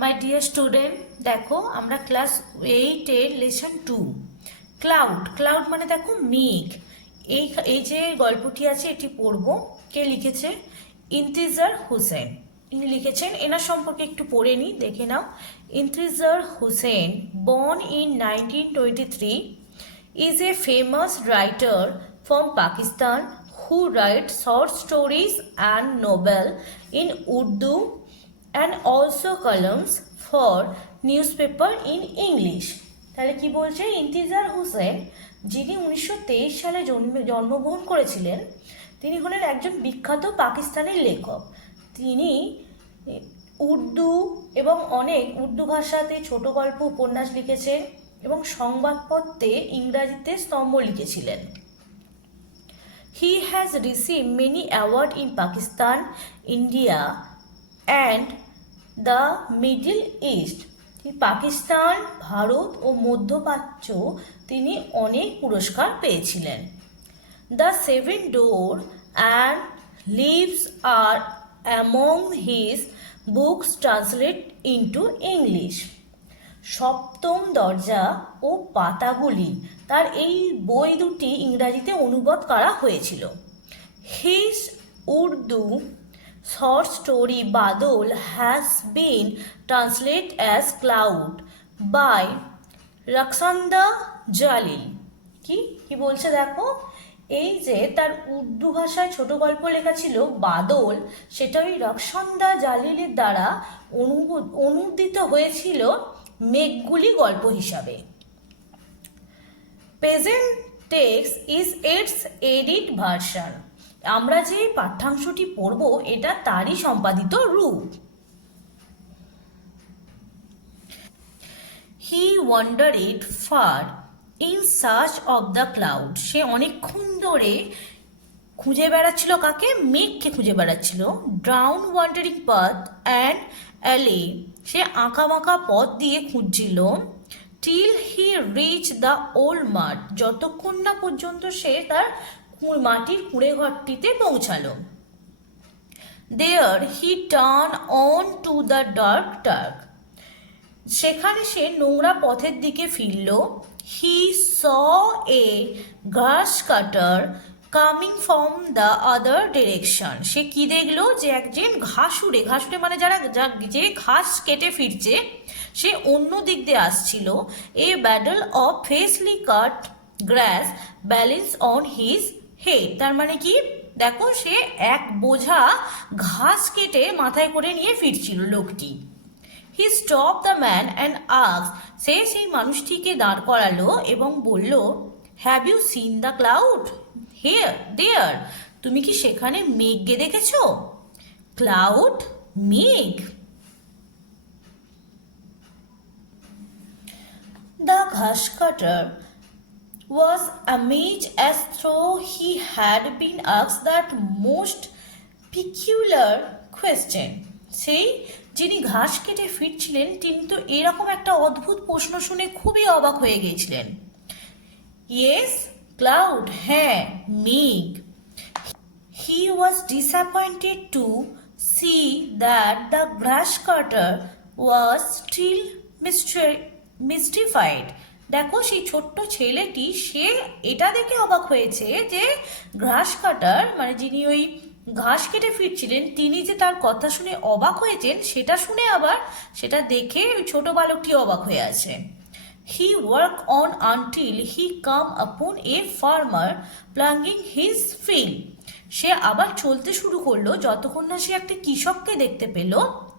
My dear student, দেখো আমরা class 8-এর lesson 2 cloud. Cloud মানে দেখো মেঘ। এই এই যে গল্পটি আছে এটি পড়বো। কে লিখেছে? ইন্তিজার হোসেন ইনি লিখেছেন। এনার সম্পর্কে একটু পড়ে নিই, দেখে নাও। ইন্তিজার Hossain, born in 1923, is a famous writer from Pakistan who writes short stories and novels in Urdu and also columns for newspaper in English. তাহলে কি বলছে? ইন্তিজার হোসেন, যিনি 1923 সালে জন্মগ্রহণ করেছিলেন, তিনি হলেন একজন বিখ্যাত পাকিস্তানের লেখক। তিনি উর্দু এবং অনেক উর্দু ভাষাতে ছোট গল্প, উপন্যাস লিখেছেন এবং সংবাদপত্রে ইংরাজিতে স্তম্ভ লিখেছিলেন। He has received many awards in Pakistan, India and the Middle East. Pakistan, Bharat ও মধ্যপ্রাচ্য তিনি অনেক পুরস্কার পেয়েছিলেন। The Seven Doors and Leaves are among his books translated into English. সপ্তম দরজা ও পাতাগুলি, তার এই বই দুটি ইংরাজিতে অনুবাদ করা হয়েছিল। His Urdu short story Badal has been translated as Cloud by Raksanda Jalil. কি বলছে দেখো, এই যে তার উর্দু ভাষায় ছোট গল্প লেখা ছিল বাদল, সেটা ওই রকসন্দা জালিলের দ্বারা অনুদিত হয়েছিল মেঘগুলি গল্প হিসাবে। Present text is its edit version. আমরা যে পাঠ্যাংশটি পড়ব এটা তারই সম্পাদিত রূপ। He wandered far in search of the cloud. সে অনেকক্ষণ ধরে খুঁজে বেড়াচ্ছিল কাকে? মেঘকে খুঁজে বেড়াচ্ছিল। Down wandering path and alley, সে আঁকা বাঁকা পথ দিয়ে খুঁজছিল। Till he reach the old mud, যতক্ষণ না পর্যন্ত সে তার মাটির কুঁড়ে ঘরটিতে পৌঁছালো। There he turn on to the dark Turk, সেখানে সে নোংরা পথের দিকে ফিরল। হি saw a grass cutter coming from the other direction, সে কি দেখলো? যে একজন ঘাসুরে মানে যে ঘাস কেটে ফিরছে, সে অন্য দিক দিয়ে আসছিল। A bundle of freshly cut grass balance on his head, তার মানে কি দেখো, সে এক বোঝা ঘাস কেটে মাথায় করে নিয়ে ফিরছিল লোকটি। He stop the man and asked, সে সেই মানুষটিকে দাঁড় করালো এবং বলল, have you seen the cloud here there, তুমি কি সেখানে মেঘকে দেখেছো? ক্লাউড, মেঘ। The ঘাস কাটার was amazed as though he had been asked that most peculiar question. সেই যিনি ঘাস কেটে ফিরছিলেন তিনি তো এরকম একটা অদ্ভুত প্রশ্ন শুনে খুবই অবাক হয়ে গিয়েছিলেন। ইয়েস ক্লাউড, হ্যাঁ মেঘ। He was disappointed to see that the grass cutter was still mystified. দেখো, সেই ছোট্ট ছেলেটি সে এটা দেখে অবাক হয়েছে যে ঘাস কাটার মানে যিনি ওই ঘাস কেটে ফিরছিলেন তিনি যে তার কথা শুনে অবাক হয়েছেন, সেটা শুনে আবার সেটা দেখে ওই ছোট বালকটি অবাক হয়ে আছে। He worked on until he come upon a farmer plunging his field. সে আবার চলতে শুরু করলো যতক্ষণ না সে একটা কৃষককে দেখতে পেল।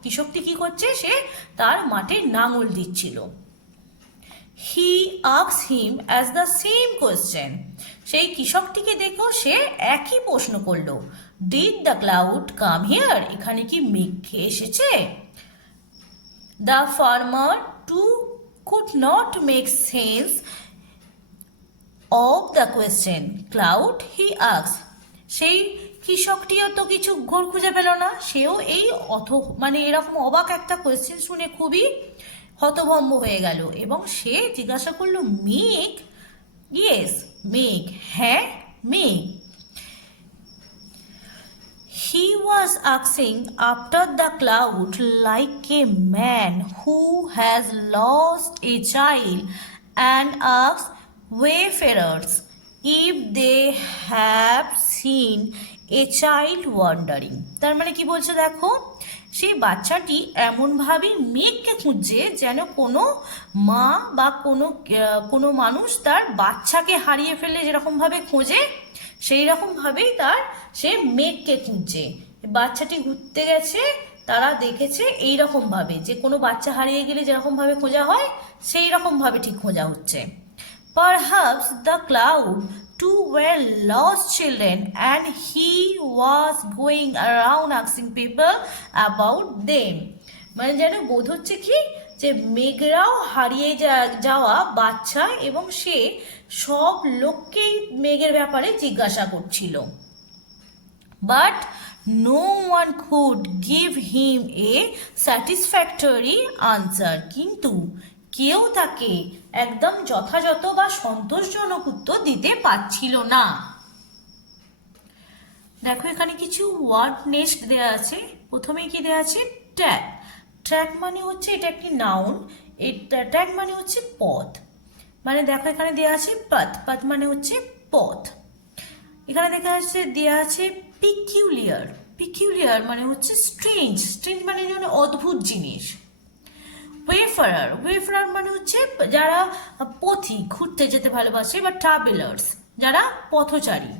কৃষকটি কি করছে? সে তার মাঠে নাঙল দিচ্ছিল। He asked him as the same question. সেই কৃষকটিকে দেখো সে একই প্রশ্ন করলো। Did the cloud come here? এখানে কি মেঘ এসেছে? The farmer too could not make sense of the question. Cloud, he asked. সেই কৃষকটিও তো কিছু ঘোর খুঁজে পেল না, সেও এই এরকম অবাক একটা কোয়েশ্চেন শুনে খুবই হতভম্ব হয়ে গেল এবং সে জিজ্ঞাসা করলো, মেঘ? ইয়েস মেঘ, হ্যাঁ মেঘ। He was asking after the cloud like a man who has lost a child and asks wayfarers if they have seen a child wandering. তার মানে কি বলছে দেখো, সেই বাচ্চাটি এমনভাবে মেঘকে খুঁজছে যেন কোনো মা বা কোনো মানুষ তার বাচ্চাকে হারিয়ে ফেলে যেরকমভাবে খোঁজে, সেই রকমভাবেই সে মেঘকে খুঁজছে। বাচ্চাটি ঘুরতে গেছে, তারা দেখেছে এই রকমভাবে যে কোনো বাচ্চা হারিয়ে গেলে যেরকমভাবে খোঁজা হয় সেই রকমভাবে ঠিক খোঁজা হচ্ছে। Perhaps the cloud too were lost children and he was going around asking people about them. মানে যেন বোধ হচ্ছে কি যে মেঘরাও হারিয়ে যাওয়া বাচ্চা এবং সে সব লোককেই মেঘের ব্যাপারে জিজ্ঞাসা করছিল। But no one could give him a satisfactory answer. কিন্তু কেউ তাকে একদম যথাযথ বা সন্তোষজনক উত্তর দিতে পারছিল না। দেখো এখানে কিছু ওয়ার্ড নেস্ট দেওয়া আছে। প্রথমেই কি দেওয়া আছে? ট্র্যাক। ট্র্যাক মানে হচ্ছে এটা একটি নাউন, ট্র্যাক মানে হচ্ছে পথ। মানে দেখো এখানে দেওয়া আছে পথ, পথ মানে হচ্ছে পথ। এখানে দেখা যাচ্ছে দেওয়া আছে পিকিউলিয়ার, পিকিউলিয়ার মানে হচ্ছে স্ট্রেঞ্জ, স্ট্রেঞ্জ মানে অদ্ভুত জিনিস। ওয়েফারার, ওয়েফারার মানে হচ্ছে যারা পথিক, ঘুরতে যেতে ভালোবাসে, বা ট্রাভেলার্স যারা পথচারী।